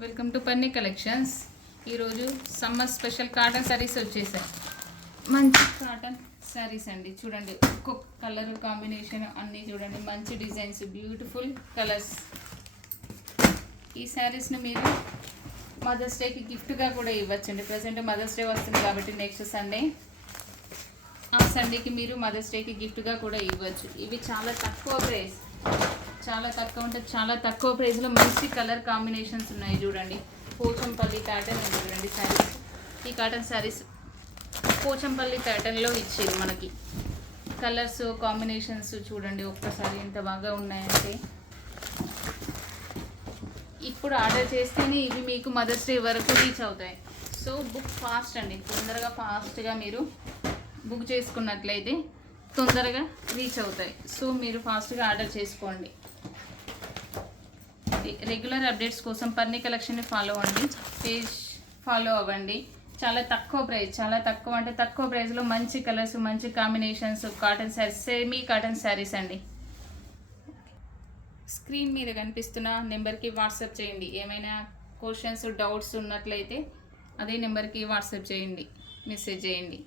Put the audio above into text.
Welcome to Panni collections. ఈరోజు summer special cotton sarees వచ్చేసాయి. మంచి కాటన్ శారీస్ అండి. చూడండి, ఒక్కొక్క కలర్ కాంబినేషన్ అన్నీ చూడండి, మంచి డిజైన్స్, బ్యూటిఫుల్ కలర్స్. ఈ శారీస్ని మీరు మదర్స్ డేకి గిఫ్ట్గా కూడా ఇవ్వచ్చండి. ప్రజెంట్ మదర్స్ డే వస్తుంది కాబట్టి నెక్స్ట్ సండే, ఆ సండేకి మీరు మదర్స్ డేకి గిఫ్ట్గా కూడా ఇవ్వచ్చు. ఇవి చాలా తక్కువ ప్రైస్, చాలా తక్కువ ఉంటే చాలా తక్కువ ప్రైస్లో మంచి కలర్ కాంబినేషన్స్ ఉన్నాయి. చూడండి, పోచంపల్లి ప్యాటర్న్ ఉంది చూడండి శారీస్. ఈ కాటన్ శారీస్ పోచంపల్లి ప్యాటర్న్లో ఇచ్చేది మనకి. కలర్స్ కాంబినేషన్స్ చూడండి ఒక్కసారి ఎంత బాగా ఉన్నాయంటే. ఇప్పుడు ఆర్డర్ చేస్తేనే ఇవి మీకు మదర్స్ డే వరకు రీచ్ అవుతాయి. సో బుక్ ఫాస్ట్ అండి, తొందరగా ఫాస్ట్గా మీరు బుక్ చేసుకున్నట్లయితే తొందరగా రీచ్ అవుతాయి. సో మీరు ఫాస్ట్గా ఆర్డర్ చేసుకోండి. రెగ్యులర్ అప్డేట్స్ కోసం పన్నీ కలెక్షన్ని ఫాలో అవ్వండి, పేజ్ ఫాలో అవ్వండి. చాలా తక్కువ ప్రైస్, చాలా తక్కువ అంటే తక్కువ ప్రైస్లో మంచి కలర్స్, మంచి combinations, cotton saris, semi cotton saris అండి. స్క్రీన్ మీద కనిపిస్తున్న నెంబర్కి వాట్సాప్ చేయండి. ఏమైనా క్వశ్చన్స్, డౌట్స్ ఉన్నట్లయితే అదే నెంబర్కి వాట్సాప్ చేయండి, మెసేజ్ చేయండి.